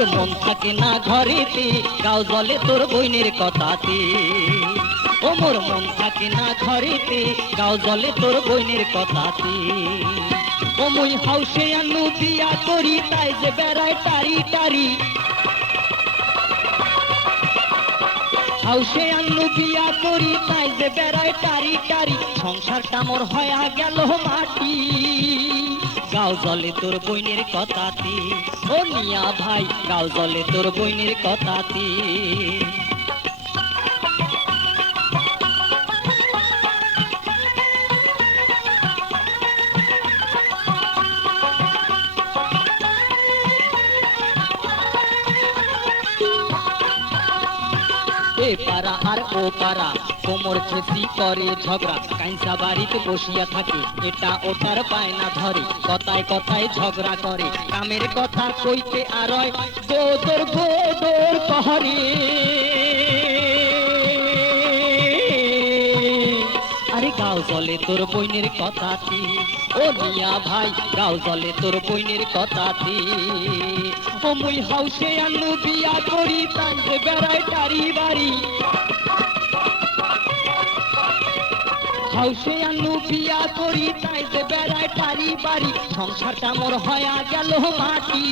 মোর মন থাকে না ঘরেতে, গাও জলে তোর বইনের কথাতে। ও মোর মন থাকে না ঘরেতে, গাও জলে তোর বইনের কথাতে। ও মুই হাউসে আনু বিয়া করি, তাই যে বেড়ায় টারি টারি। হাউসে আনু বিয়া করি, তাই যে বেড়ায় টারি টারি। সংসারটা মোর হয়া গেল মাটি, গাও জলে তোর বইনের কথাতে। ও নিয়া ভাই, গাও জলে তোর বইনের কথাতে। এ পাড়া আর ও পাড়া কোমর ছেঁচি করে ঝগড়া, কাইসা বাড়িতে বসিয়া থাকে, এটা ওটার পায় না ধরে। কথায় কথায় ঝগড়া করে, কামের কথা কইতে আরয় গোদর গোদর কহরে। আরে গাও জলে তোর বইনের কথাতে। ও নিয়া ভাই, গাও জলে তোর বইনের কথাতে। ও মুই হাউসে আনু বিয়া করি, তাই যে বেড়ায় টারি বাড়ি। হাউসে আনু বিয়া করি, তাই যে বেড়ায় টারি বাড়ি। সংসারটা মোর হয়া গেল মাটি,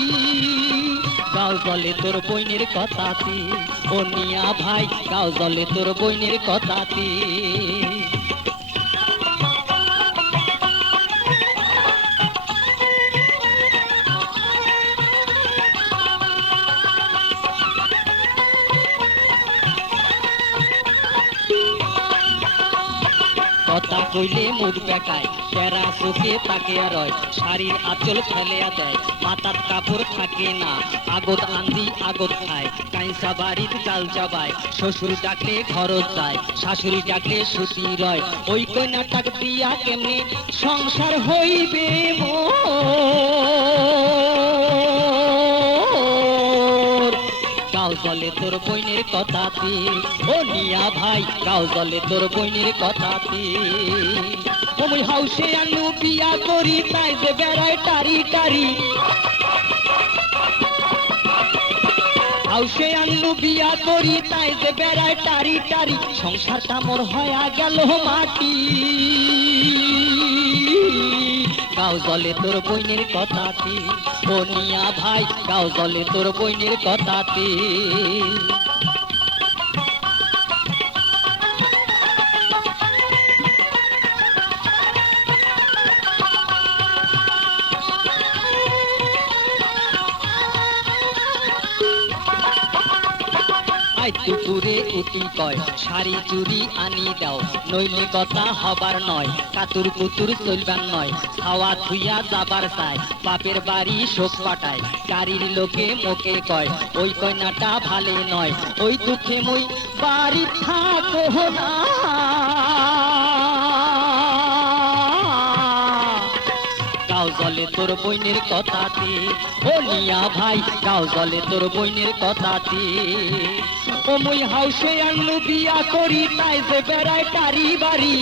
গাও জলে তোর বইনের কথাতে। ও নিয়া ভাই, গাও জলে তোর বইনের কথাতে। কথা কইলে মুখ বেকায়, টেরা চোখে তাকিয়া রয়, শাড়ির আঁচল ফেলিয়া দেয়, মাথার কাপড় থাকে না, আগত আন্দি আগত খায়, কাইসা বাড়ির চাল চাবায়, শ্বশুর ডাকলে ঘরত যায়, শাশুড়ি ডাকলে সুতি রয়। ওই কন্যাটাক দিয়া কেমনে সংসার হইবে মোর, গাও জলে তোর বইনের কথাতে। ও নিয়া ভাই, গাও জলে তোর বইনের কথাতে। ও মুই হাউসে আনু বিয়া করি, তাই যে বেড়ায় টারি টারি। হাউসে আনু বিয়া করি, তাই যে বেড়ায় টারি টারি। সংসারটা মোর হয়া গেল মাটি, গাও জলে তোর বইনের কথাতে। ও নিয়া ভাই, গাও জলে তোর বইনের কথাতে। দুপুরে উঠি কয়, শাড়ি চুড়ি আনি দাও, নইলে কথা হবার নয়, কাতুর কুতুর চলবার নয়, খাওয়া ধুইয়া যাবার চায়, বাপের বাড়ি শোক পাঠায়, গাড়ির লোকে মোকে কয়, ওই কন্যাটা ভালে নয়, ওই দুঃখে মই বাড়ি থাকো না। গাও জলে তোর বইনের কথাতে। ও নিয়া ভাই, গাও জলে তোর বইনের কথাতে। ও মুই হাউসে আনু বিয়া করি, তাই যে বেড়ায় টারি বাড়ি।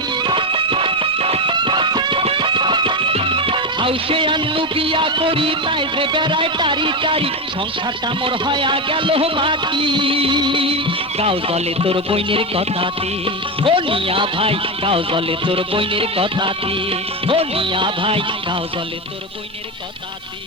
হাউসে আনু বিয়া করি, তাই যে বেড়ায় টারি টারি। সংসারটা মোর হয়া গেল মাটি, গাও জলে তোর বইনের কথাতে। ও নিয়া ভাই, গাও জলে তোর বইনের কথাতে। ও নিয়া ভাই, গাও জলে তোর বইনের কথাতে।